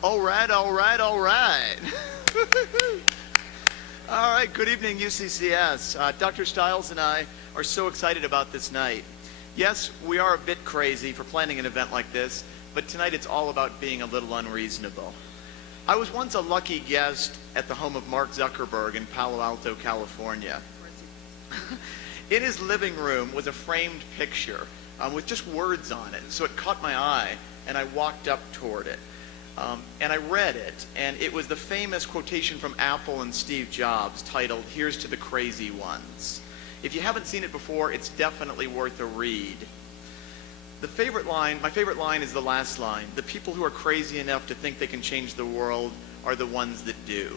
All right, all right, all right. All right, good evening, UCCS. Dr. Stiles and I are so excited about this night. Yes, we are a bit crazy for planning an event like this, but tonight it's all about being a little unreasonable. I was once a lucky guest at the home of Mark Zuckerberg in Palo Alto, California. In his living room was a framed picture with just words on it, so it caught my eye, and I walked up toward it. And I read it, and it was the famous quotation from Apple and Steve Jobs titled, "Here's to the Crazy Ones." If you haven't seen it before, it's definitely worth a read. My favorite line is the last line. The people who are crazy enough to think they can change the world are the ones that do.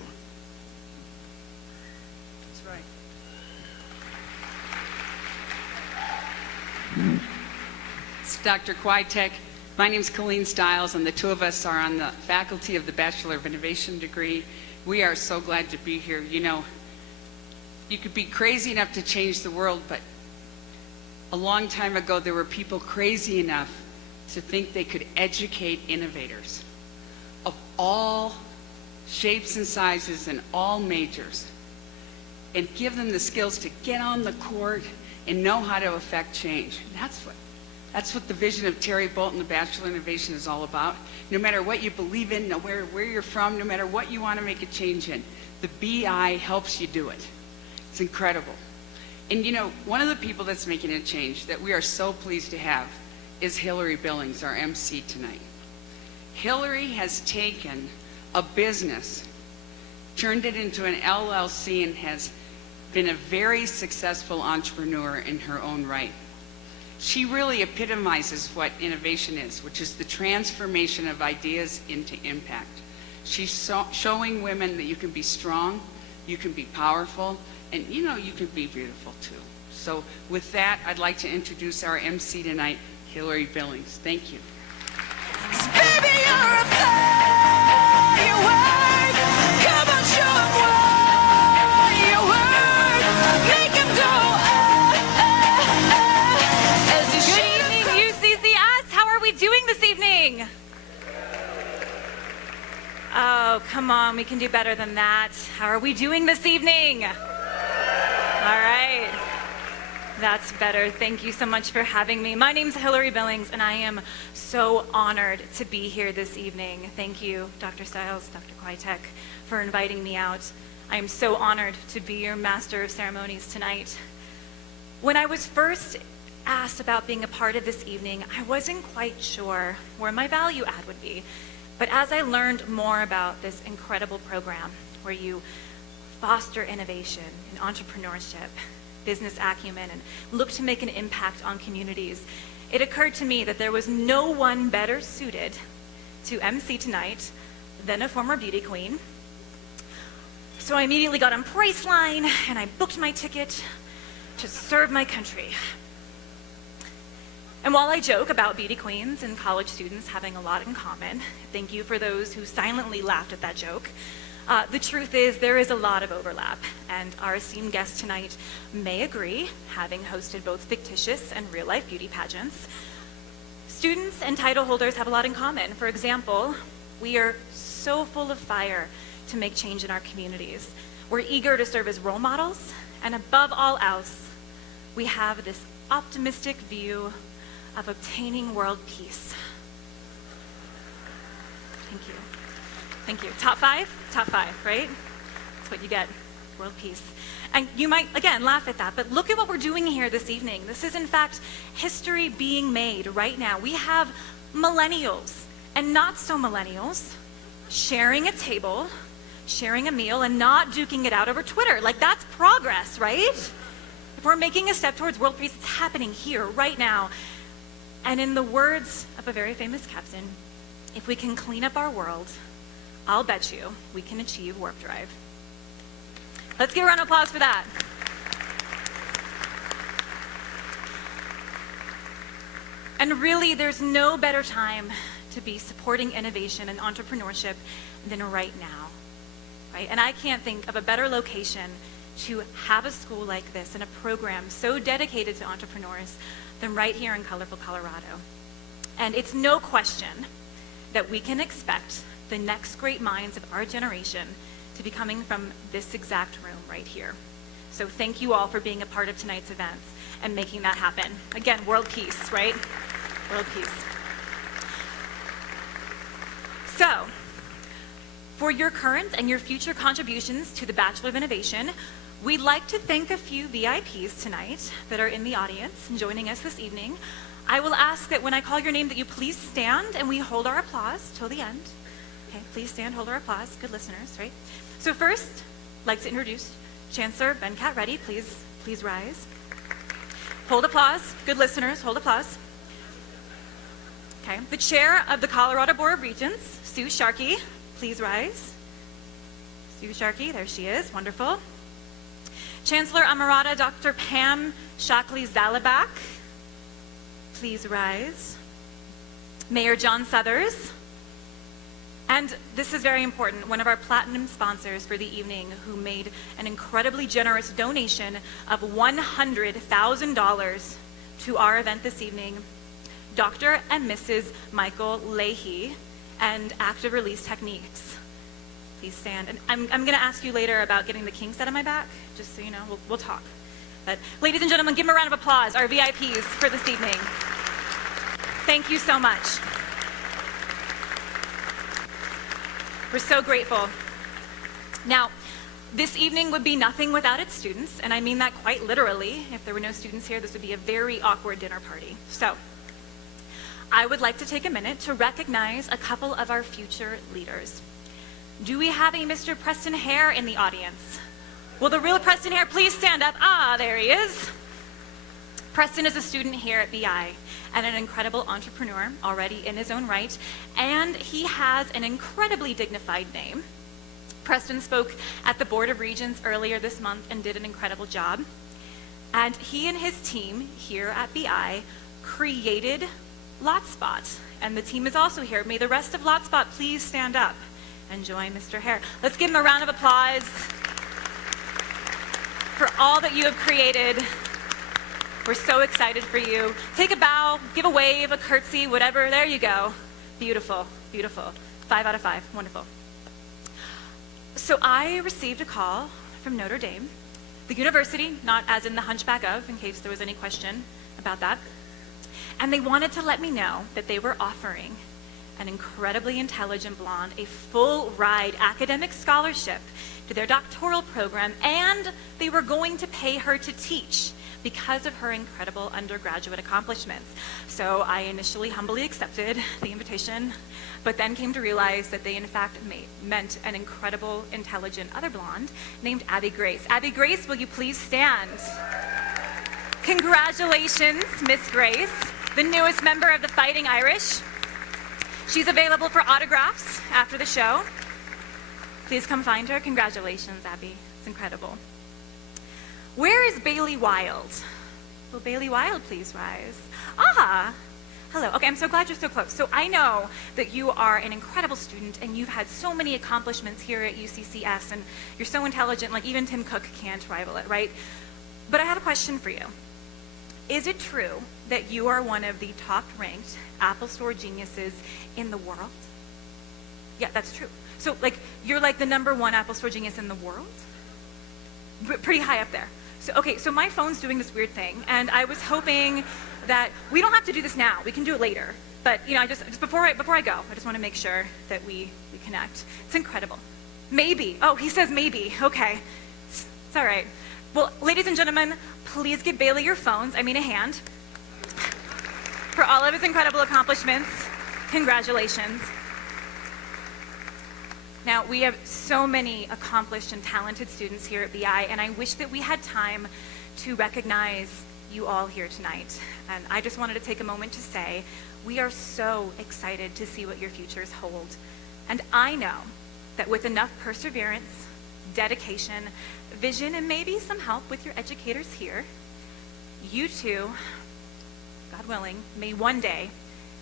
That's right. It's Dr. Kwitek. My name's Colleen Stiles, and the two of us are on the faculty of the Bachelor of Innovation degree. We are so glad to be here. You know, you could be crazy enough to change the world, but a long time ago there were people crazy enough to think they could educate innovators of all shapes and sizes and all majors and give them the skills to get on the court and know how to affect change. That's what the vision of Terry Boult and the Bachelor of Innovation is all about. No matter what you believe in, no matter where you're from, no matter what you want to make a change in, the BI helps you do it. It's incredible. And you know, one of the people that's making a change that we are so pleased to have is Hilary Billings, our MC tonight. Hilary has taken a business, turned it into an LLC, and has been a very successful entrepreneur in her own right. She really epitomizes what innovation is, which is the transformation of ideas into impact. She's showing women that you can be strong, you can be powerful, and you know, you can be beautiful too. So with that, I'd like to introduce our MC tonight, Hilary Billings. Thank you. Baby, you're a firework. Come on, show 'em what you work. Make 'em go, as you Good should. evening, UCCS. How are we doing this evening? Oh, come on, we can do better than that. How are we doing this evening? All right. That's better. Thank you so much for having me. My name's Hilary Billings, and I am so honored to be here this evening. Thank you, Dr. Stiles, Dr. Kwitek, for inviting me out. I am so honored to be your Master of Ceremonies tonight. When I was first asked about being a part of this evening, I wasn't quite sure where my value add would be. But as I learned more about this incredible program where you foster innovation and entrepreneurship, business acumen, and look to make an impact on communities, it occurred to me that there was no one better suited to MC tonight than a former beauty queen. So I immediately got on Priceline and I booked my ticket to serve my country. And while I joke about beauty queens and college students having a lot in common, thank you for those who silently laughed at that joke, the truth is there is a lot of overlap, and our esteemed guest tonight may agree, having hosted both fictitious and real-life beauty pageants. Students and title holders have a lot in common. For example, we are so full of fire to make change in our communities. We're eager to serve as role models, and above all else, we have this optimistic view of obtaining world peace. Thank you. Thank you. Top five, right? That's what you get, world peace. And you might, again, laugh at that, but look at what we're doing here this evening. This is, in fact, history being made right now. We have millennials and not so millennials sharing a table, sharing a meal, and not duking it out over Twitter. Like, that's progress, right? If we're making a step towards world peace, it's happening here, right now. And in the words of a very famous captain, if we can clean up our world, I'll bet you we can achieve warp drive. Let's give a round of applause for that. And really, there's no better time to be supporting innovation and entrepreneurship than right now, right? And I can't think of a better location to have a school like this and a program so dedicated to entrepreneurs than right here in colorful Colorado. And it's no question that we can expect the next great minds of our generation to be coming from this exact room right here. So thank you all for being a part of tonight's events and making that happen. Again, world peace, right? World peace. So, for your current and your future contributions to the Bachelor of Innovation, we'd like to thank a few VIPs tonight that are in the audience and joining us this evening. I will ask that when I call your name that you please stand and we hold our applause till the end. Okay, please stand, hold our applause. Good listeners, right? So first, I'd like to introduce Chancellor Venkat Reddy. Please rise. Hold applause. Good listeners, hold applause. Okay, the Chair of the Colorado Board of Regents, Sue Sharkey. Please rise. Sue Sharkey, there she is, wonderful. Chancellor Emerita Dr. Pam Shockley-Zalabak. Please rise. Mayor John Suthers. And this is very important, one of our platinum sponsors for the evening who made an incredibly generous donation of $100,000 to our event this evening, Dr. and Mrs. Michael Leahy and Active Release Techniques. Please stand. And I'm going to ask you later about getting the kinks out of my back, just so you know, we'll talk. But ladies and gentlemen, give them a round of applause, our VIPs for this evening. Thank you so much. We're so grateful. Now, this evening would be nothing without its students, and I mean that quite literally. If there were no students here, this would be a very awkward dinner party. So, I would like to take a minute to recognize a couple of our future leaders. Do we have a Mr. Preston Hare in the audience? Will the real Preston Hare please stand up? Ah, there he is. Preston is a student here at BI and an incredible entrepreneur already in his own right, and he has an incredibly dignified name. Preston spoke at the Board of Regents earlier this month and did an incredible job. And he and his team here at BI created LotSpot, and the team is also here. May the rest of LotSpot please stand up and join Mr. Hare. Let's give him a round of applause for all that you have created. We're so excited for you. Take a bow, give a wave, a curtsy, whatever. There you go. Beautiful, beautiful. 5 out of 5, wonderful. So I received a call from Notre Dame, the university, not as in the Hunchback of, in case there was any question about that. And they wanted to let me know that they were offering an incredibly intelligent blonde a full ride academic scholarship to their doctoral program, and they were going to pay her to teach because of her incredible undergraduate accomplishments. So I initially humbly accepted the invitation, but then came to realize that they in fact meant an incredible, intelligent other blonde named Abby Grace. Abby Grace, will you please stand? Congratulations, Miss Grace, the newest member of the Fighting Irish. She's available for autographs after the show. Please come find her. Congratulations, Abby. It's incredible. Where is Bailey Wild? Will Bailey Wild please rise? Ah, hello. Okay, I'm so glad you're so close. So I know that you are an incredible student and you've had so many accomplishments here at UCCS, and you're so intelligent, like even Tim Cook can't rival it, right? But I have a question for you. Is it true that you are one of the top-ranked Apple Store geniuses in the world? Yeah, that's true. So, like, you're like the #1 Apple Store genius in the world? Pretty high up there. So, okay, so my phone's doing this weird thing, and I was hoping that we don't have to do this now. We can do it later. But, you know, just before I go, I just want to make sure that we connect. It's incredible. Maybe. Oh, he says maybe. Okay. It's all right. Well, ladies and gentlemen, please give Bailey your phones, I mean a hand, for all of his incredible accomplishments. Congratulations. Now, we have so many accomplished and talented students here at BI, and I wish that we had time to recognize you all here tonight. And I just wanted to take a moment to say, we are so excited to see what your futures hold. And I know that with enough perseverance, dedication, vision, and maybe some help with your educators here, you too, God willing, may one day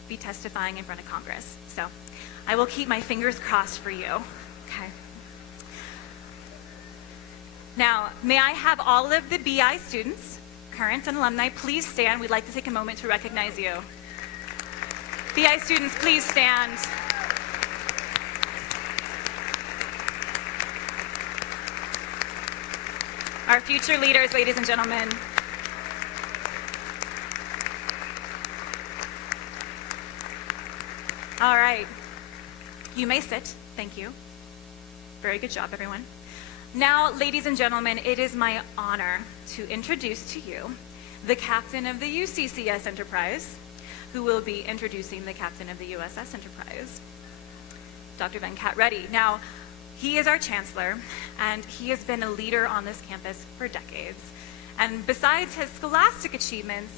be testifying in front of Congress. So I will keep my fingers crossed for you. Okay. Now, may I have all of the BI students, current and alumni, please stand. We'd like to take a moment to recognize you. BI students, please stand. our future leaders, ladies and gentlemen. All right. You may sit. Thank you. Very good job, everyone. Now, ladies and gentlemen, it is my honor to introduce to you the captain of the UCCS Enterprise, who will be introducing the captain of the USS Enterprise, Dr. Venkat Reddy. Now, he is our chancellor, and he has been a leader on this campus for decades. And besides his scholastic achievements,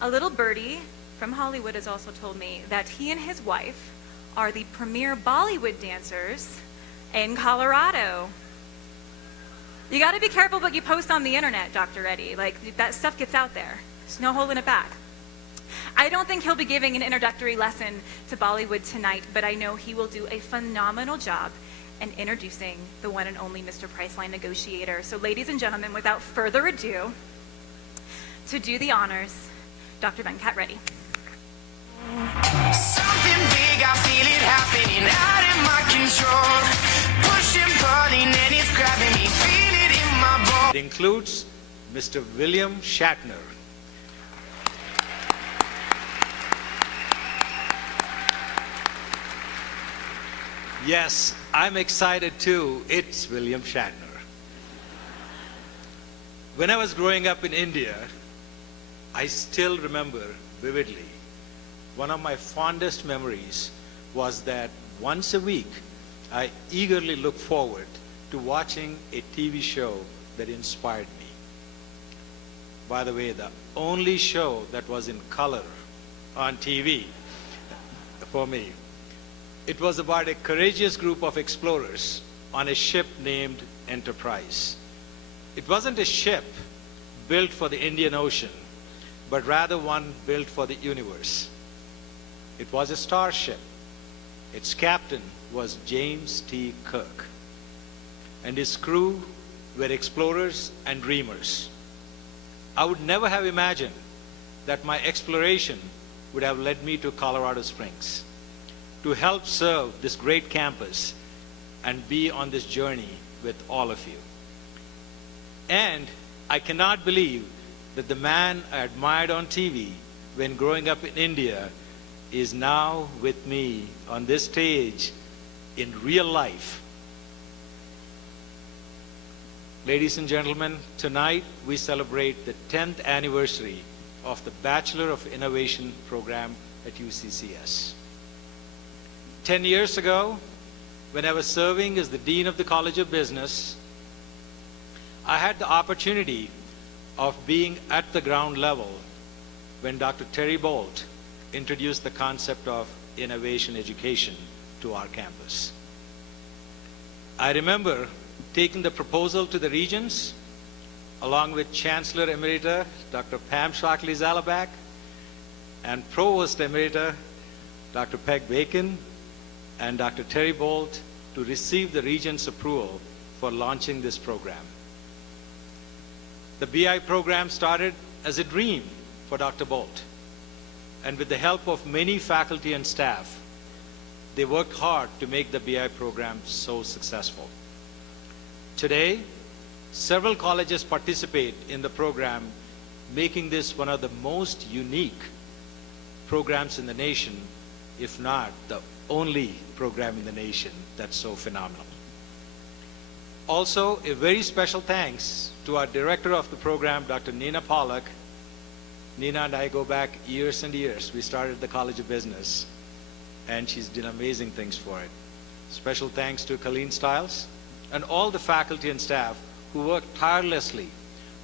a little birdie from Hollywood has also told me that he and his wife are the premier Bollywood dancers in Colorado. You got to be careful what you post on the internet, Dr. Reddy. Like, that stuff gets out there. There's no holding it back. I don't think he'll be giving an introductory lesson to Bollywood tonight, but I know he will do a phenomenal job in introducing the one and only Mr. Priceline Negotiator. So, ladies and gentlemen, without further ado, to do the honors, Dr. Venkat Reddy. Something big, I feel it happening out of my control. Pushing, pulling, and it's grabbing me, feel it in my bones. It includes Mr. William Shatner. Yes, I'm excited too. It's William Shatner. When I was growing up in India, I still remember vividly, one of my fondest memories was that once a week, I eagerly looked forward to watching a TV show that inspired me. By the way, the only show that was in color on TV for me, it was about a courageous group of explorers on a ship named Enterprise. It wasn't a ship built for the Indian Ocean, but rather one built for the universe. It was a starship. Its captain was James T. Kirk, and his crew were explorers and dreamers. I would never have imagined that my exploration would have led me to Colorado Springs to help serve this great campus and be on this journey with all of you. And I cannot believe that the man I admired on TV when growing up in India is now with me on this stage in real life. Ladies and gentlemen, tonight we celebrate the 10th anniversary of the Bachelor of Innovation program at UCCS. 10 years ago, when I was serving as the Dean of the College of Business, I had the opportunity of being at the ground level when Dr. Terry Boult introduced the concept of innovation education to our campus. I remember taking the proposal to the regents, along with Chancellor Emerita, Dr. Pam Shockley-Zalabak, and Provost Emerita, Dr. Peg Bacon, and Dr. Terry Boult, to receive the regents' approval for launching this program. The BI program started as a dream for Dr. Boult, and with the help of many faculty and staff, they worked hard to make the BI program so successful. Today, several colleges participate in the program, making this one of the most unique programs in the nation, if not the only program in the nation that's so phenomenal. Also, a very special thanks to our director of the program, Dr. Nina Polok. Nina and I go back years and years. We started the College of Business, and she's done amazing things for it. Special thanks to Colleen, Stiles, and all the faculty and staff who work tirelessly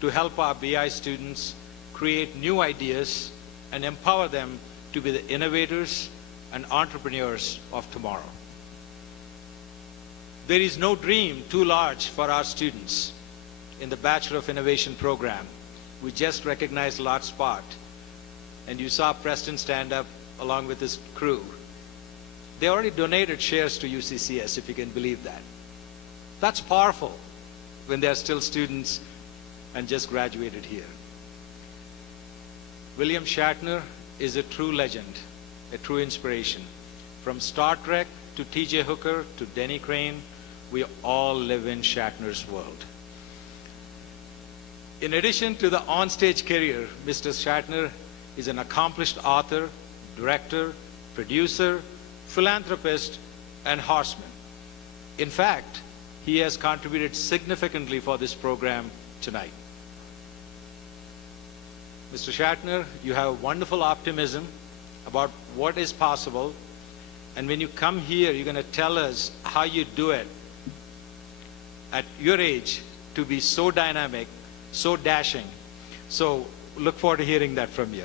to help our BI students create new ideas and empower them to be the innovators and entrepreneurs of tomorrow. There is no dream too large for our students in the Bachelor of Innovation program. We just recognized Lot Spot, and you saw Preston stand up along with his crew. They already donated shares to UCCS, if you can believe that. That's powerful when they're still students and just graduated here. William Shatner is a true legend, a true inspiration. From Star Trek to T.J. Hooker to Denny Crane, we all live in Shatner's world. In addition to the onstage career, Mr. Shatner is an accomplished author, director, producer, philanthropist, and horseman. In fact, he has contributed significantly for this program tonight. Mr. Shatner, you have wonderful optimism about what is possible, and when you come here, you're going to tell us how you do it at your age to be so dynamic, so dashing. So look forward to hearing that from you.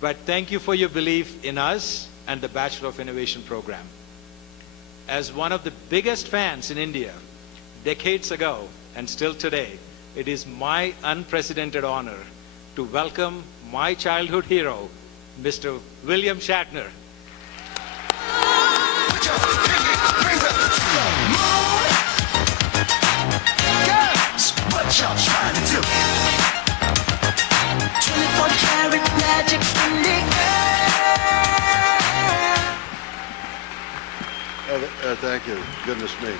But thank you for your belief in us and the Bachelor of Innovation program. As one of the biggest fans in India, decades ago and still today, it is my unprecedented honor to welcome my childhood hero, Mr. William Shatner. Girls, what y'all trying to do? 24 karat magic in the air. Thank you. Goodness me.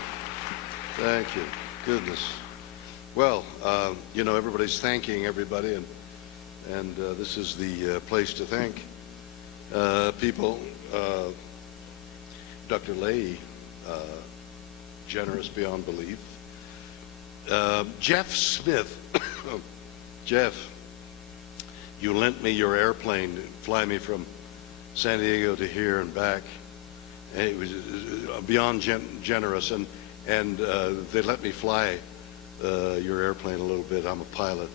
Thank you. Goodness. Well, you know, everybody's thanking everybody, and this is the place to thank people. Dr. Leahy, generous beyond belief. Jeff Smith. Jeff, you lent me your airplane to fly me from San Diego to here and back. And it was beyond generous, and they let me fly your airplane a little bit. I'm a pilot,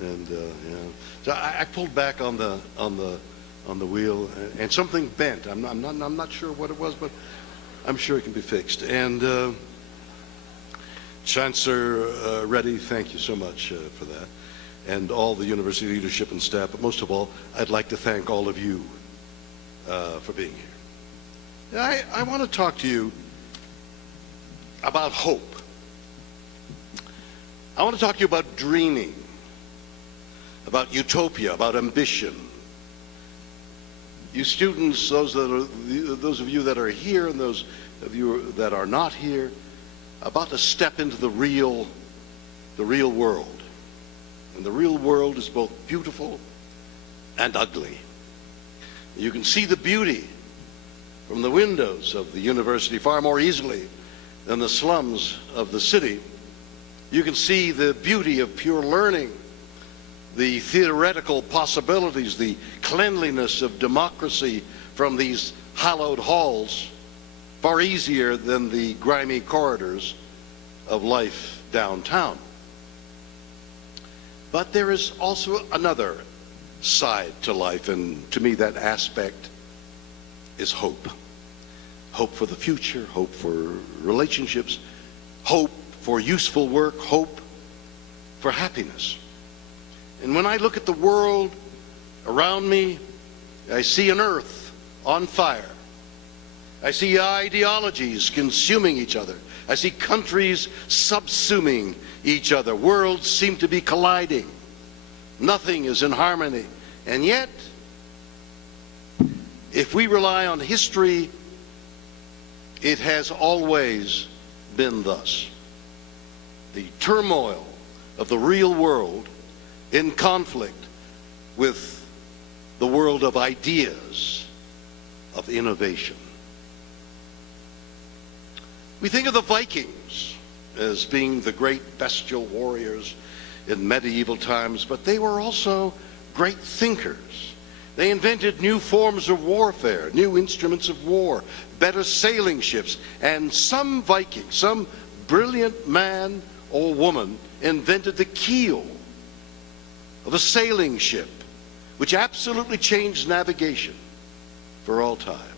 and yeah. So I pulled back on the wheel, and something bent. I'm not sure what it was, but I'm sure it can be fixed. And Chancellor Reddy, thank you so much for that, and all the university leadership and staff. But most of all, I'd like to thank all of you for being here. I want to talk to you about hope. I want to talk to you about dreaming, about utopia, about ambition. You students, those of you that are here and those of you that are not here, about to step into the real world. And the real world is both beautiful and ugly. You can see the beauty from the windows of the university far more easily than the slums of the city. You can see the beauty of pure learning, the theoretical possibilities, the cleanliness of democracy from these hallowed halls, far easier than the grimy corridors of life downtown. But there is also another side to life, and to me that aspect is hope. Hope for the future, hope for relationships, hope for useful work, hope for happiness. And when I look at the world around me, I see an earth on fire. I see ideologies consuming each other. I see countries subsuming each other. Worlds seem to be colliding. Nothing is in harmony. And yet, if we rely on history, it has always been thus. The turmoil of the real world in conflict with the world of ideas, of innovation. We think of the Vikings as being the great bestial warriors in medieval times, but they were also great thinkers. They invented new forms of warfare, new instruments of war, better sailing ships, and some Viking, some brilliant man or woman invented the keel of a sailing ship, which absolutely changed navigation for all time.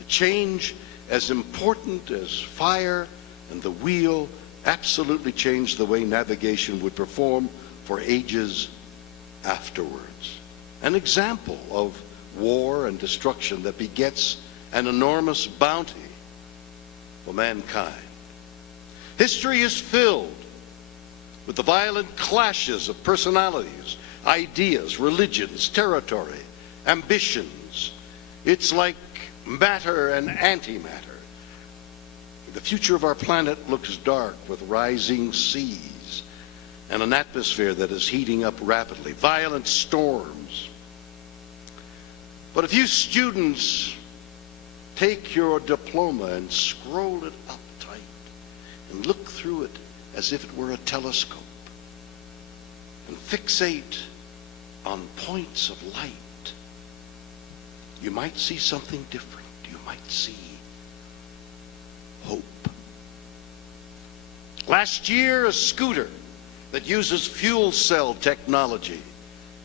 A change as important as fire and the wheel absolutely changed the way navigation would perform for ages afterwards. An example of war and destruction that begets an enormous bounty for mankind. History is filled with the violent clashes of personalities, ideas, religions, territory, ambitions. It's like matter and antimatter. The future of our planet looks dark with rising seas and an atmosphere that is heating up rapidly, violent storms. But if you students take your diploma and scroll it up tight and look through it as if it were a telescope and fixate on points of light, you might see something different. You might see hope. Last year, a scooter that uses fuel cell technology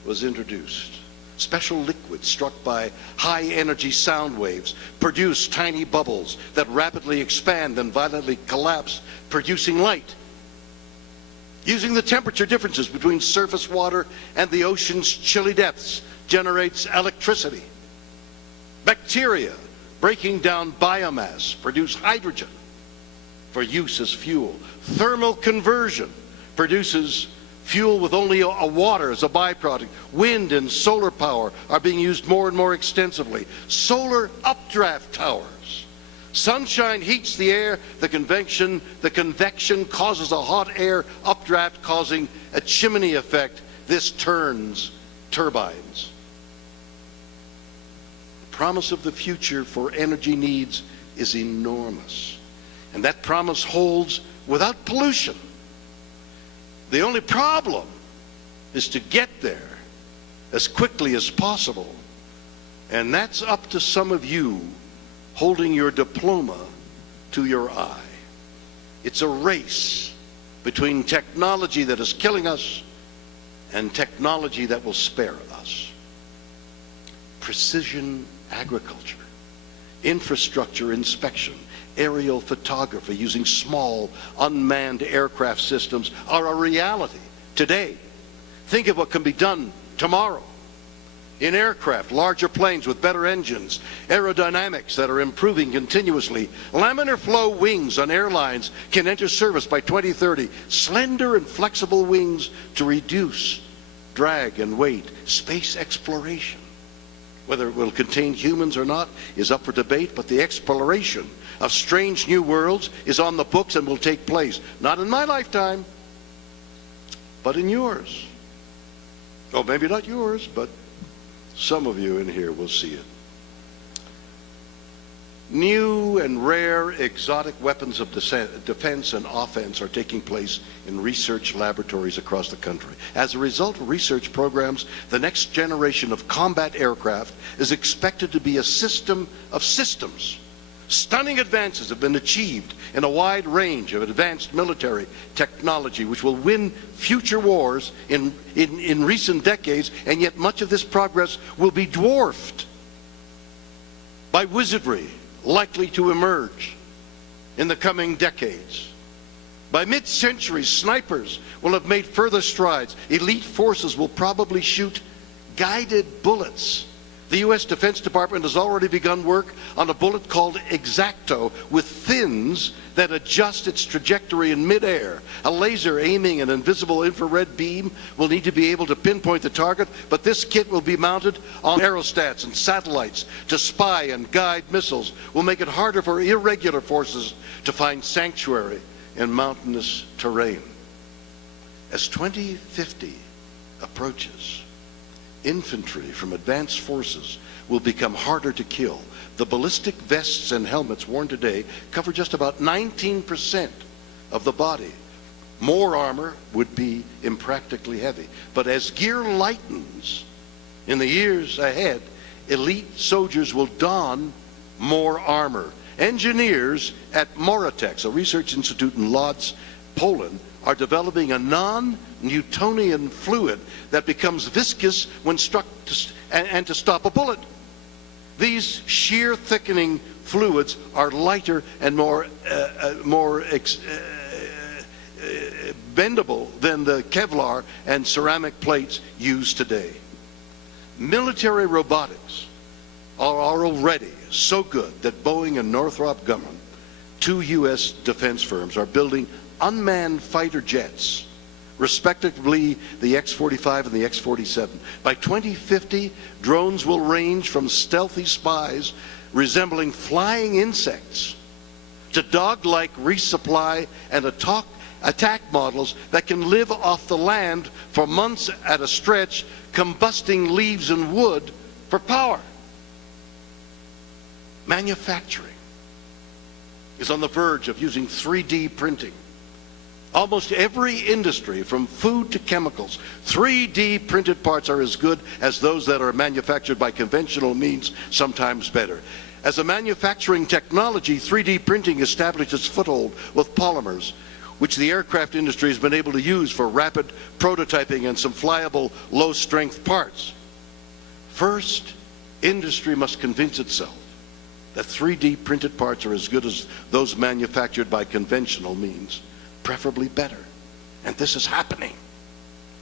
was introduced. Special liquids struck by high-energy sound waves produce tiny bubbles that rapidly expand and violently collapse, producing light. Using the temperature differences between surface water and the ocean's chilly depths generates electricity. Bacteria breaking down biomass produce hydrogen for use as fuel. Thermal conversion produces fuel with only a water as a byproduct. Wind and solar power are being used more and more extensively. Solar updraft towers. Sunshine heats the air. The convection causes a hot air updraft, causing a chimney effect. This turns turbines. The promise of the future for energy needs is enormous. And that promise holds without pollution. The only problem is to get there as quickly as possible. And that's up to some of you holding your diploma to your eye. It's a race between technology that is killing us and technology that will spare us. Precision agriculture, infrastructure inspection, aerial photography using small unmanned aircraft systems are a reality today. Think of what can be done tomorrow. In aircraft, larger planes with better engines, aerodynamics that are improving continuously. Laminar flow wings on airlines can enter service by 2030. Slender and flexible wings to reduce drag and weight. Space exploration, whether it will contain humans or not, is up for debate, but the exploration of strange new worlds is on the books and will take place. Not in my lifetime, but in yours. Oh, maybe not yours, but some of you in here will see it. New and rare exotic weapons of defense and offense are taking place in research laboratories across the country. As a result of research programs, the next generation of combat aircraft is expected to be a system of systems. Stunning advances have been achieved in a wide range of advanced military technology which will win future wars in recent decades, and yet much of this progress will be dwarfed by wizardry likely to emerge in the coming decades. By mid-century, snipers will have made further strides. Elite forces will probably shoot guided bullets. The U.S. Defense Department has already begun work on a bullet called Exacto with fins that adjust its trajectory in midair. A laser aiming an invisible infrared beam will need to be able to pinpoint the target, but this kit will be mounted on aerostats and satellites to spy and guide missiles. Will make it harder for irregular forces to find sanctuary in mountainous terrain. As 2050 approaches, infantry from advanced forces will become harder to kill. The ballistic vests and helmets worn today cover just about 19% of the body. More armor would be impractically heavy. But as gear lightens in the years ahead, elite soldiers will don more armor. Engineers at Moratex, a research institute in Lodz, Poland, are developing a non-Newtonian fluid that becomes viscous when struck and to stop a bullet. These shear thickening fluids are lighter and more bendable than the Kevlar and ceramic plates used today. Military robotics are already so good that Boeing and Northrop Grumman, two U.S. defense firms, are building unmanned fighter jets, respectively the X-45 and the X-47. By 2050, drones will range from stealthy spies resembling flying insects to dog-like resupply and attack models that can live off the land for months at a stretch, combusting leaves and wood for power. Manufacturing is on the verge of using 3D printing. Almost every industry, from food to chemicals, 3D printed parts are as good as those that are manufactured by conventional means, sometimes better. As a manufacturing technology, 3D printing established its foothold with polymers, which the aircraft industry has been able to use for rapid prototyping and some flyable, low-strength parts. First, industry must convince itself that 3D printed parts are as good as those manufactured by conventional means, preferably better. And this is happening.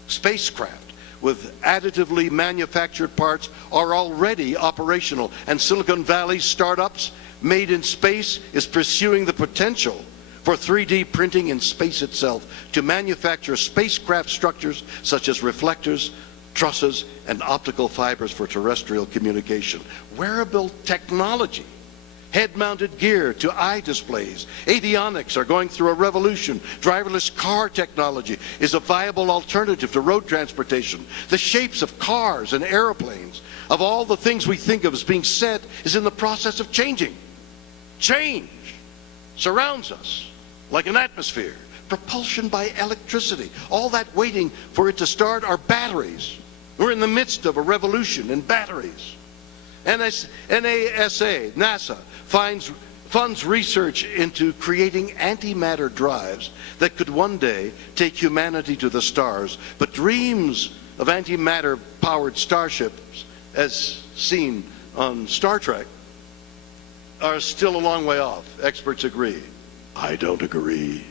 Spacecraft with additively manufactured parts are already operational, and Silicon Valley startups made in space is pursuing the potential for 3D printing in space itself to manufacture spacecraft structures such as reflectors, trusses, and optical fibers for terrestrial communication. Wearable technology, head-mounted gear to eye displays. Avionics are going through a revolution. Driverless car technology is a viable alternative to road transportation. The shapes of cars and airplanes, of all the things we think of as being set, is in the process of changing. Change surrounds us like an atmosphere. Propulsion by electricity. All that waiting for it to start are batteries. We're in the midst of a revolution in batteries. NASA, funds research into creating antimatter drives that could one day take humanity to the stars, but dreams of antimatter-powered starships, as seen on Star Trek, are still a long way off. Experts agree. I don't agree.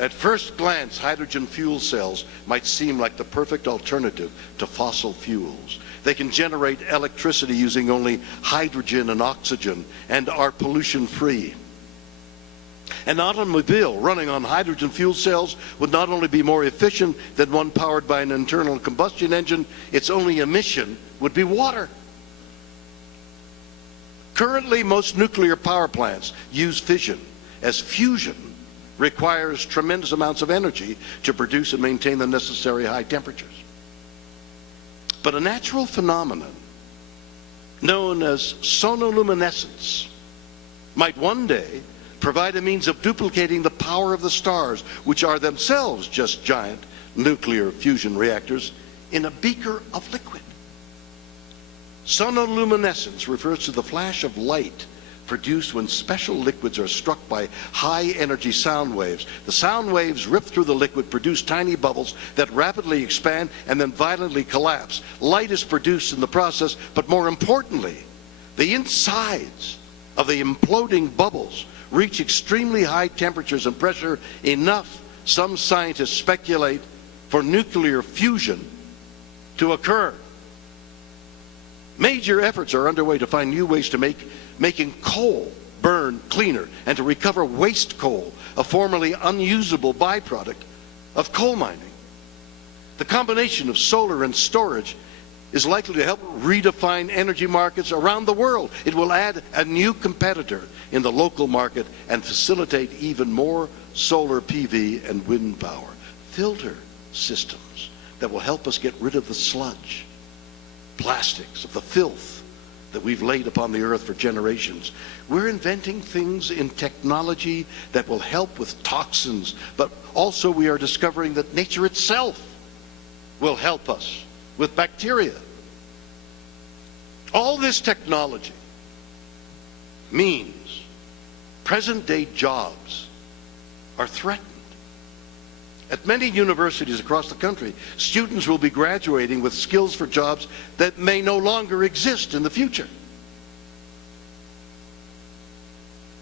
At first glance, hydrogen fuel cells might seem like the perfect alternative to fossil fuels. They can generate electricity using only hydrogen and oxygen and are pollution-free. An automobile running on hydrogen fuel cells would not only be more efficient than one powered by an internal combustion engine, its only emission would be water. Currently, most nuclear power plants use fission, as fusion requires tremendous amounts of energy to produce and maintain the necessary high temperatures. But a natural phenomenon known as sonoluminescence might one day provide a means of duplicating the power of the stars, which are themselves just giant nuclear fusion reactors, in a beaker of liquid. Sonoluminescence refers to the flash of light produced when special liquids are struck by high-energy sound waves. The sound waves rip through the liquid, produce tiny bubbles that rapidly expand and then violently collapse. Light is produced in the process, but more importantly, the insides of the imploding bubbles reach extremely high temperatures and pressure, enough, some scientists speculate, for nuclear fusion to occur. Major efforts are underway to find new ways to making coal burn cleaner and to recover waste coal, a formerly unusable byproduct of coal mining. The combination of solar and storage is likely to help redefine energy markets around the world. It will add a new competitor in the local market and facilitate even more solar PV and wind power. Filter systems that will help us get rid of the sludge, plastics, of the filth that we've laid upon the earth for generations. We're inventing things in technology that will help with toxins, but also we are discovering that nature itself will help us with bacteria. All this technology means present-day jobs are threatened. At many universities across the country, students will be graduating with skills for jobs that may no longer exist in the future.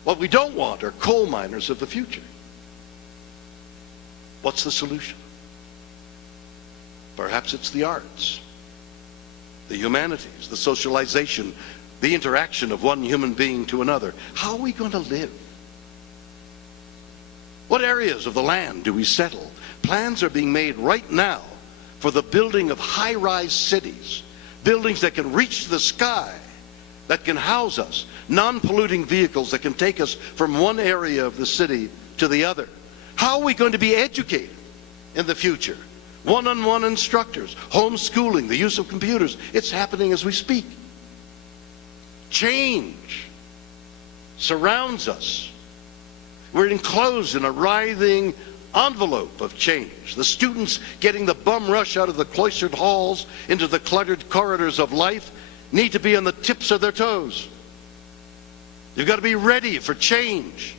What we don't want are coal miners of the future. What's the solution? Perhaps it's the arts, the humanities, the socialization, the interaction of one human being to another. How are we going to live? What areas of the land do we settle? Plans are being made right now for the building of high-rise cities, buildings that can reach the sky, that can house us, non-polluting vehicles that can take us from one area of the city to the other. How are we going to be educated in the future? One-on-one instructors, homeschooling, the use of computers. It's happening as we speak. Change surrounds us. We're enclosed in a writhing envelope of change. The students getting the bum rush out of the cloistered halls into the cluttered corridors of life need to be on the tips of their toes. You've got to be ready for change.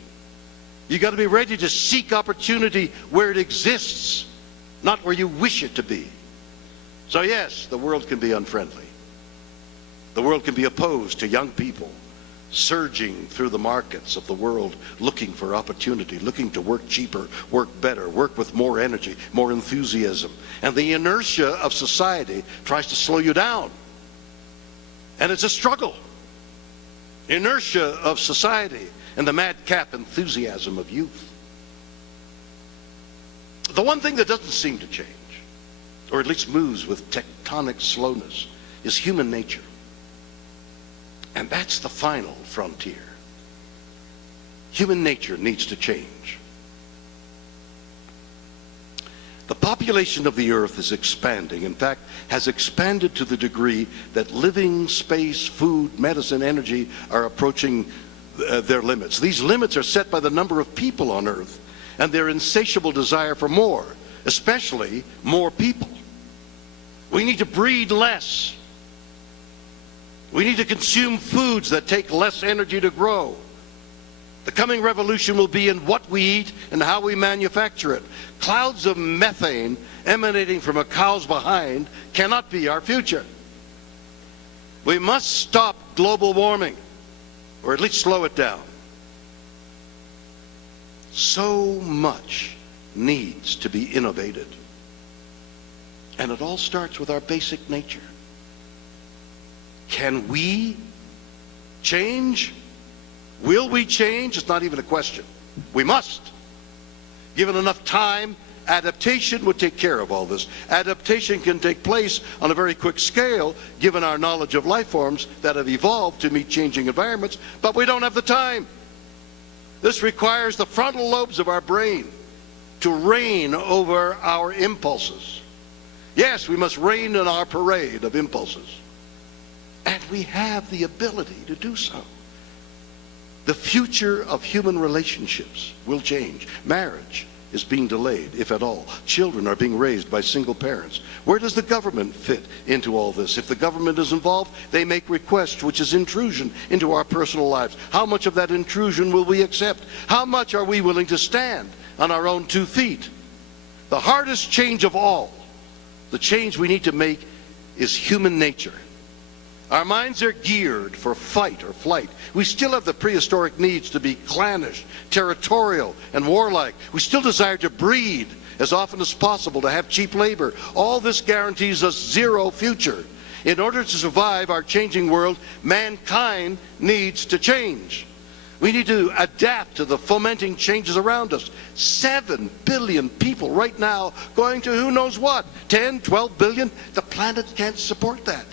You've got to be ready to seek opportunity where it exists, not where you wish it to be. So yes, the world can be unfriendly. The world can be opposed to young people surging through the markets of the world, looking for opportunity, looking to work cheaper, work better, work with more energy, more enthusiasm. And the inertia of society tries to slow you down. And it's a struggle. Inertia of society and the madcap enthusiasm of youth. The one thing that doesn't seem to change, or at least moves with tectonic slowness, is human nature. And that's the final frontier. Human nature needs to change. The population of the earth is expanding. In fact, has expanded to the degree that living space, food, medicine, energy are approaching their limits. These limits are set by the number of people on earth and their insatiable desire for more, especially more people. We need to breed less. We need to consume foods that take less energy to grow. The coming revolution will be in what we eat and how we manufacture it. Clouds of methane emanating from a cow's behind cannot be our future. We must stop global warming, or at least slow it down. So much needs to be innovated. And it all starts with our basic nature. Can we change? Will we change? It's not even a question. We must. Given enough time, adaptation would take care of all this. Adaptation can take place on a very quick scale, given our knowledge of life forms that have evolved to meet changing environments, but we don't have the time. This requires the frontal lobes of our brain to reign over our impulses. Yes, we must reign in our parade of impulses. And we have the ability to do so. The future of human relationships will change. Marriage is being delayed, if at all. Children are being raised by single parents. Where does the government fit into all this? If the government is involved, they make requests, which is intrusion into our personal lives. How much of that intrusion will we accept? How much are we willing to stand on our own 2 feet? The hardest change of all, the change we need to make, is human nature. Our minds are geared for fight or flight. We still have the prehistoric needs to be clannish, territorial, and warlike. We still desire to breed as often as possible, to have cheap labor. All this guarantees us zero future. In order to survive our changing world, mankind needs to change. We need to adapt to the fomenting changes around us. 7 billion people right now going to who knows what, 10, 12 billion. The planet can't support that.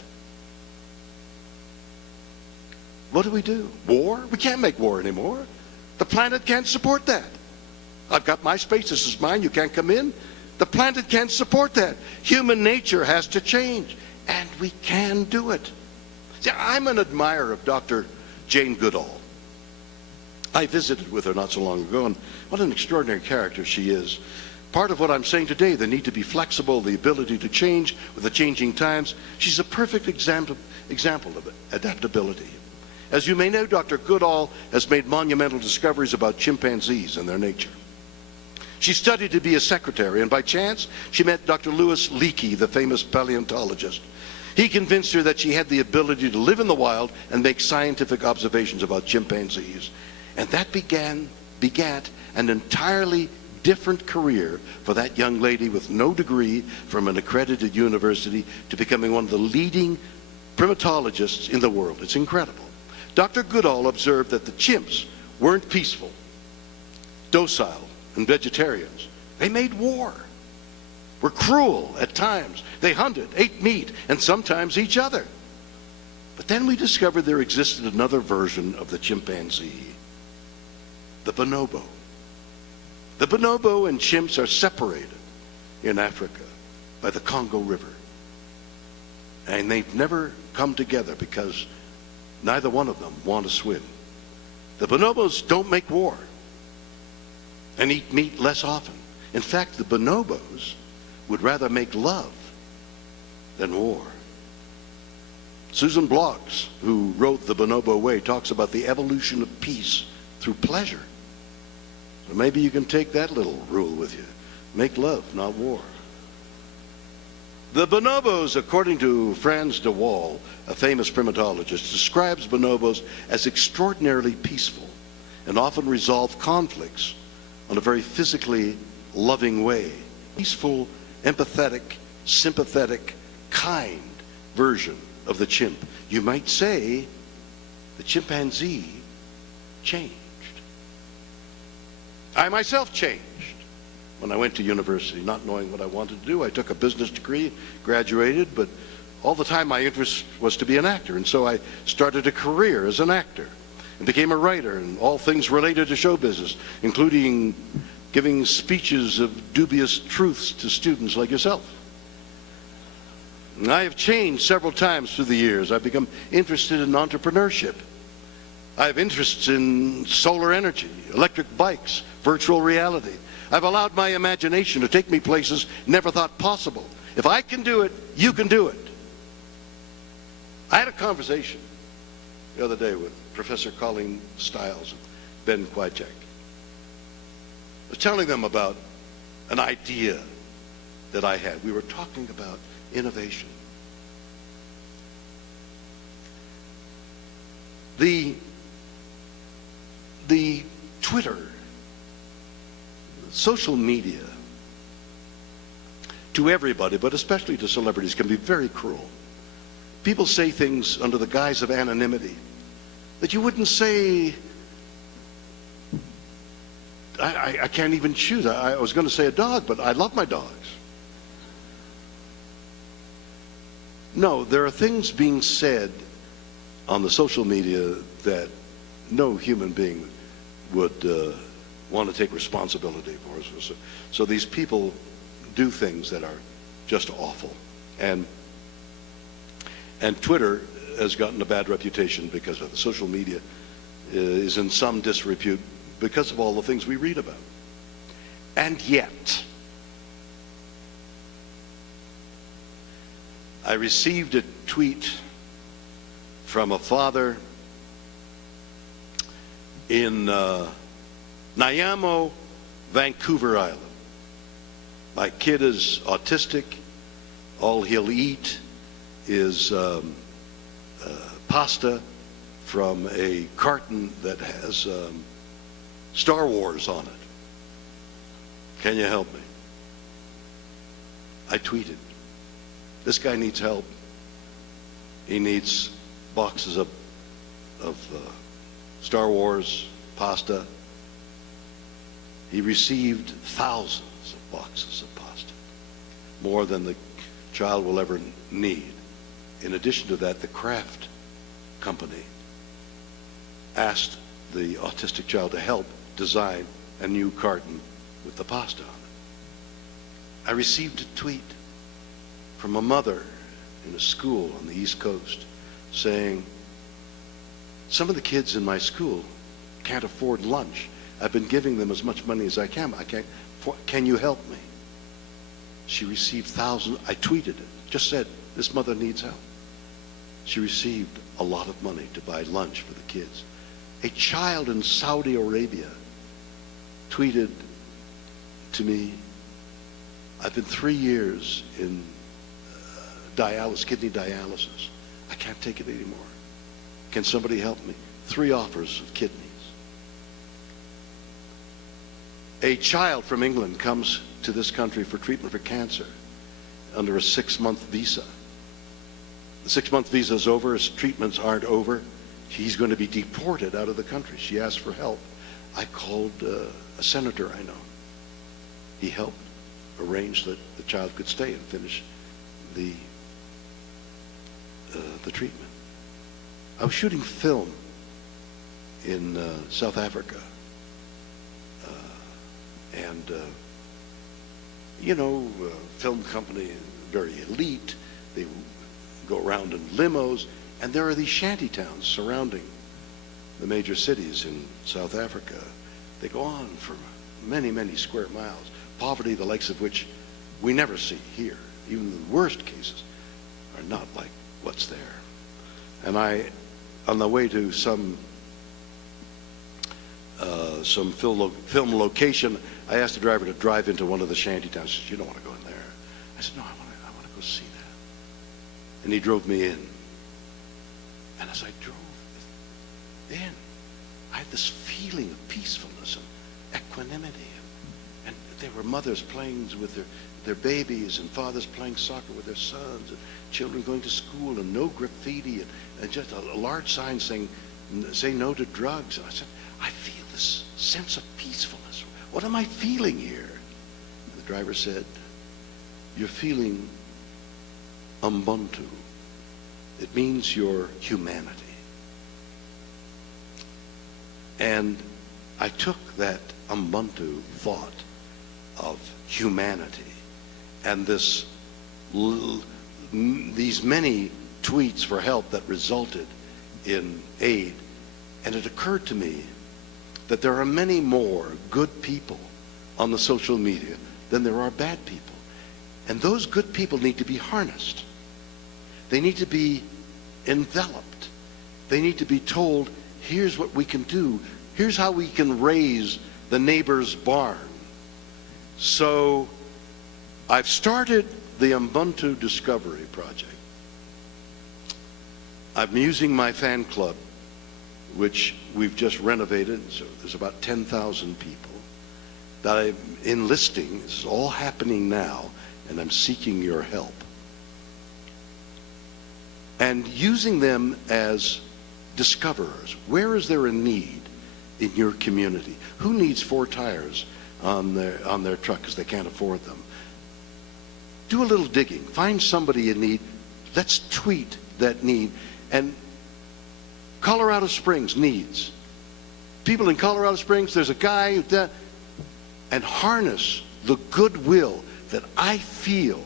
What do? War? We can't make war anymore. The planet can't support that. I've got my space, this is mine, you can't come in. The planet can't support that. Human nature has to change, and we can do it. See, I'm an admirer of Dr. Jane Goodall. I visited with her not so long ago, and what an extraordinary character she is. Part of what I'm saying today, the need to be flexible, the ability to change with the changing times, she's a perfect example of adaptability. As you may know, Dr. Goodall has made monumental discoveries about chimpanzees and their nature. She studied to be a secretary, and by chance, she met Dr. Louis Leakey, the famous paleontologist. He convinced her that she had the ability to live in the wild and make scientific observations about chimpanzees. And that begat an entirely different career for that young lady with no degree from an accredited university to becoming one of the leading primatologists in the world. It's incredible. Dr. Goodall observed that the chimps weren't peaceful, docile, and vegetarians. They made war, were cruel at times. They hunted, ate meat, and sometimes each other. But then we discovered there existed another version of the chimpanzee, the bonobo. The bonobo and chimps are separated in Africa by the Congo River. And they've never come together because neither one of them want to swim. The bonobos don't make war and eat meat less often. In fact, the bonobos would rather make love than war. Susan Bloggs, who wrote The Bonobo Way, talks about the evolution of peace through pleasure. So maybe you can take that little rule with you. Make love, not war. The bonobos, according to Franz de Waal, a famous primatologist, describes bonobos as extraordinarily peaceful and often resolve conflicts in a very physically loving way. Peaceful, empathetic, sympathetic, kind version of the chimp. You might say the chimpanzee changed. I myself changed when I went to university, not knowing what I wanted to do. I took a business degree, graduated, but all the time my interest was to be an actor, and so I started a career as an actor and became a writer and all things related to show business, including giving speeches of dubious truths to students like yourself. And I have changed several times through the years. I've become interested in entrepreneurship. I have interests in solar energy, electric bikes, virtual reality. I've allowed my imagination to take me places never thought possible. If I can do it, you can do it. I had a conversation the other day with Professor Colleen, Stiles, and Ben Kwitek. I was telling them about an idea that I had. We were talking about innovation. The Twitter, social media, to everybody, but especially to celebrities, can be very cruel. People say things under the guise of anonymity that you wouldn't say. I can't even choose. I was going to say a dog, but I love my dogs. No, there are things being said on the social media that no human being would want to take responsibility for. So these people do things that are just awful. And Twitter has gotten a bad reputation because of the social media is in some disrepute because of all the things we read about. And yet, I received a tweet from a father in Nanaimo, Vancouver Island. My kid is autistic. All he'll eat is pasta from a carton that has Star Wars on it. Can you help me? I tweeted, this guy needs help. He needs boxes of Star Wars pasta. He received thousands of boxes of pasta, more than the child will ever need. In addition to that, the Kraft company asked the autistic child to help design a new carton with the pasta on it. I received a tweet from a mother in a school on the East Coast saying, some of the kids in my school can't afford lunch. I've been giving them as much money as I can. Can you help me? She received thousands. I tweeted it, just said, this mother needs help. She received a lot of money to buy lunch for the kids. A child in Saudi Arabia tweeted to me, I've been 3 years in kidney dialysis. I can't take it anymore. Can somebody help me? 3 offers of kidneys. A child from England comes to this country for treatment for cancer under a 6-month visa. The 6-month visa is over, his treatments aren't over. He's going to be deported out of the country. She asked for help. I called a senator I know. He helped arrange that the child could stay and finish the treatment. I was shooting film in South Africa And, film company, very elite. They go around in limos. And there are these shanty towns surrounding the major cities in South Africa. They go on for many, many square miles. Poverty, the likes of which we never see here. Even the worst cases are not like what's there. And on the way to some film location, I asked the driver to drive into one of the shanty towns. He said, "You don't want to go in there." I said, "No, I want to go see that." And he drove me in. And as I drove in, I had this feeling of peacefulness and equanimity. And there were mothers playing with their babies, and fathers playing soccer with their sons, and children going to school, and no graffiti, and just a large sign saying, "Say no to drugs." And I said, "I feel this sense of peacefulness. What am I feeling here?" And the driver said, "You're feeling Ubuntu. It means your humanity." And I took that Ubuntu thought of humanity and these many tweets for help that resulted in aid. And it occurred to me that there are many more good people on the social media than there are bad people. And those good people need to be harnessed. They need to be enveloped. They need to be told, here's what we can do. Here's how we can raise the neighbor's barn. So I've started the Ubuntu Discovery Project. I'm using my fan club, which we've just renovated, so there's about 10,000 people that I'm enlisting. This is all happening now, and I'm seeking your help. And using them as discoverers. Where is there a need in your community? Who needs 4 tires on their truck because they can't afford them? Do a little digging. Find somebody in need. Let's tweet that need. And Colorado Springs needs. People in Colorado Springs, there's a guy that, and harness the goodwill that I feel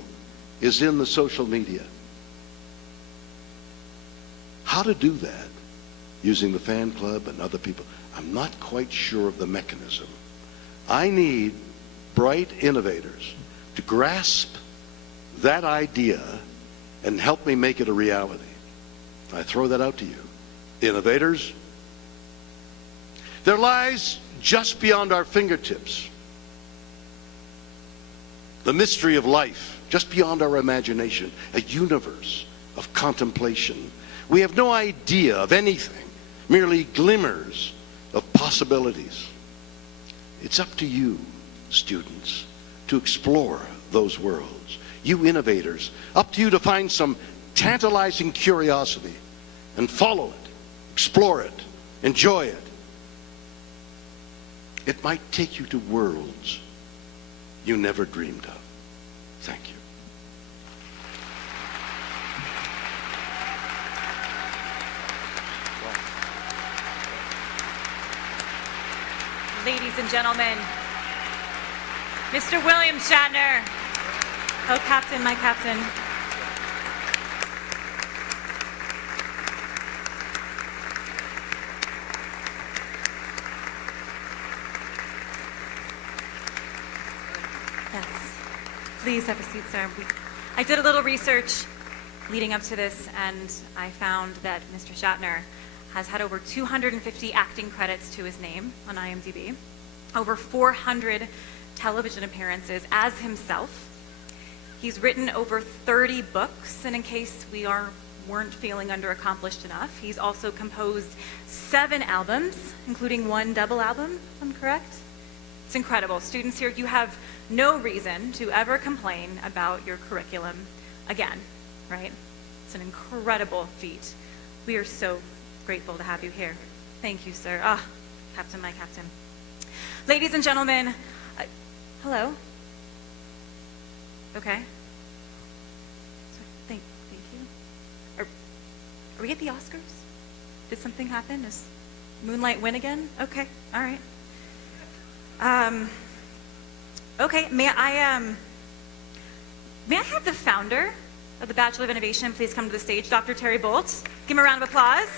is in the social media. How to do that using the fan club and other people, I'm not quite sure of the mechanism. I need bright innovators to grasp that idea and help me make it a reality. I throw that out to you. Innovators, there lies just beyond our fingertips the mystery of life, just beyond our imagination, a universe of contemplation. We have no idea of anything, merely glimmers of possibilities. It's up to you, students, to explore those worlds. You innovators, up to you to find some tantalizing curiosity and follow it, explore it, enjoy it. It might take you to worlds you never dreamed of. Thank you. Ladies and gentlemen, Mr. William Shatner. Oh, Captain, my Captain. Yes. Please have a seat, sir. I did a little research leading up to this, and I found that Mr. Shatner has had over 250 acting credits to his name on IMDb, over 400 television appearances as himself. He's written over 30 books, and in case we weren't feeling underaccomplished enough, he's also composed 7 albums, including 1 double album, if I'm correct. It's incredible. Students here, you have no reason to ever complain about your curriculum again, right? It's an incredible feat. We are so grateful to have you here. Thank you, sir. Ah, Captain, my Captain. Ladies and gentlemen, hello. Okay. Thank you. Are we at the Oscars? Did something happen? Is Moonlight win again? Okay, all right. Okay, may I have the founder of the Bachelor of Innovation please come to the stage, Dr. Terry Boult. Give him a round of applause.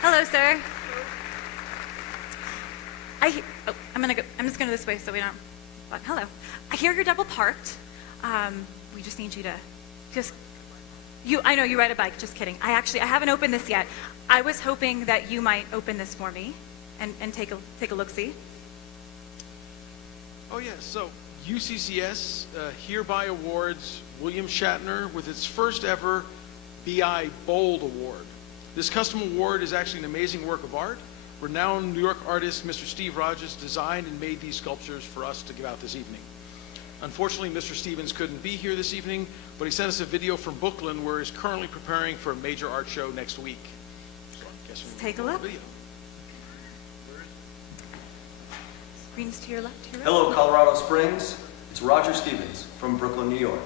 Hello, sir. I'm just going to this way so we don't. Hello. I hear you're double parked. We just need you to I know you ride a bike, just kidding. I haven't opened this yet. I was hoping that you might open this for me and take a look-see. Oh yeah, so UCCS hereby awards William Shatner with its first ever BI Boult Award. This custom award is actually an amazing work of art. Renowned New York artist Mr. Steve Rodgers designed and made these sculptures for us to give out this evening. Unfortunately, Mr. Stevens couldn't be here this evening, but he sent us a video from Brooklyn where he's currently preparing for a major art show next week. So I'm guessing Let's take a look. video. Screens to your left, to your right. Hello, Colorado Springs. It's Rodger Stevens from Brooklyn, New York.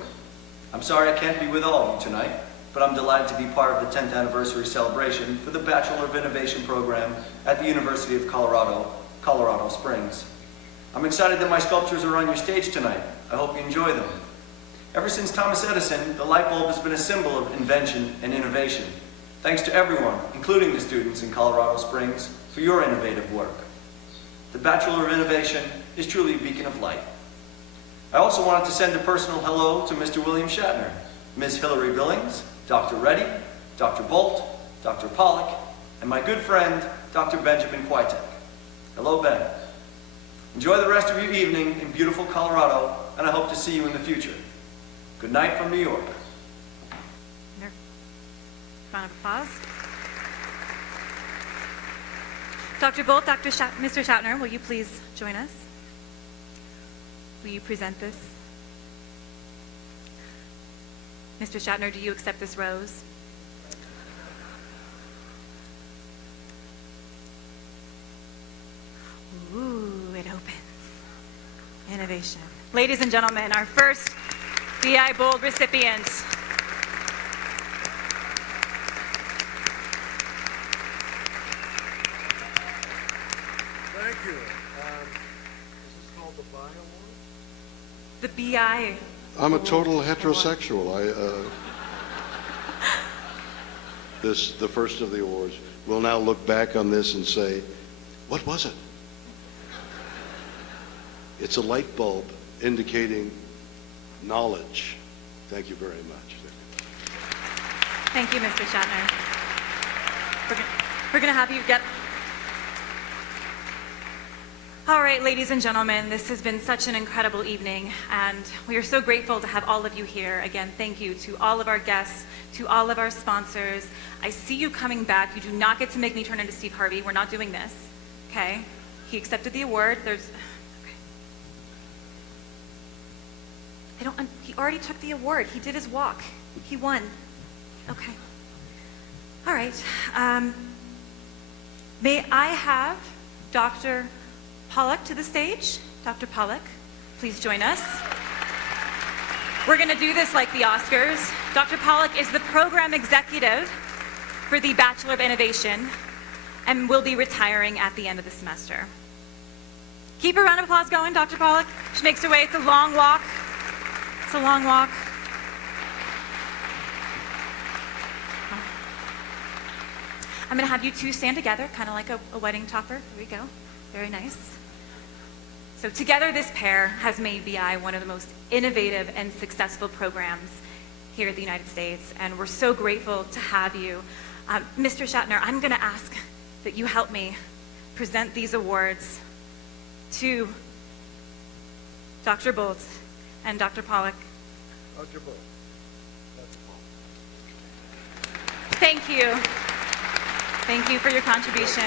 I'm sorry I can't be with all of you tonight, but I'm delighted to be part of the 10th anniversary celebration for the Bachelor of Innovation program at the University of Colorado, Colorado Springs. I'm excited that my sculptures are on your stage tonight. I hope you enjoy them. Ever since Thomas Edison, the light bulb has been a symbol of invention and innovation. Thanks to everyone, including the students in Colorado Springs, for your innovative work. The Bachelor of Innovation is truly a beacon of light. I also wanted to send a personal hello to Mr. William Shatner, Ms. Hilary Billings, Dr. Reddy, Dr. Boult, Dr. Polok, and my good friend, Dr. Benjamin Kwitek. Hello, Ben. Enjoy the rest of your evening in beautiful Colorado, and I hope to see you in the future. Good night from New York. Round of applause. Dr. Boult, Mr. Shatner, will you please join us? Will you present this? Mr. Shatner, do you accept this rose? Ooh, it opens. Innovation. Ladies and gentlemen, our first BI Boult recipient. Thank you. Is this called the BI Award? The BI. I'm a total heterosexual. The first of the awards. We'll now look back on this and say, what was it? It's a light bulb indicating knowledge. Thank you very much. Thank you, Mr. Shatner. We're going to have you get... All right, ladies and gentlemen, this has been such an incredible evening, and we are so grateful to have all of you here. Again, thank you to all of our guests, to all of our sponsors. I see you coming back. You do not get to make me turn into Steve Harvey. We're not doing this, okay? He accepted the award. He already took the award. He did his walk. He won. Okay. All right. May I have Dr. Polok to the stage? Dr. Polok, please join us. We're going to do this like the Oscars. Dr. Polok is the program executive for the Bachelor of Innovation and will be retiring at the end of the semester. Keep a round of applause going, Dr. Polok. She makes her way. It's a long walk. It's a long walk. I'm going to have you two stand together, kind of like a wedding topper. There we go. Very nice. So together, this pair has made BI one of the most innovative and successful programs here in the United States, and we're so grateful to have you. Mr. Shatner, I'm going to ask that you help me present these awards to Dr. Boult and Dr. Polok. Dr. Boult. Thank you. Thank you for your contribution.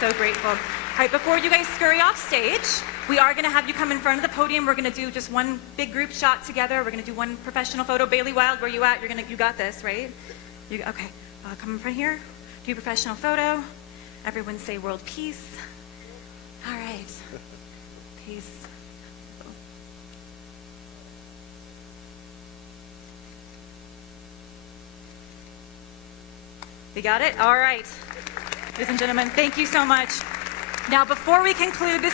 So grateful. All right, before you guys scurry off stage, we are going to have you come in front of the podium. We're going to do just one big group shot together. We're going to do one professional photo. Bailey Wild, where you at? You got this, right? Okay. Come in front here. Do a professional photo. Everyone say world peace. All right. Peace. We got it? All right. Ladies and gentlemen, thank you so much. Now, before we conclude this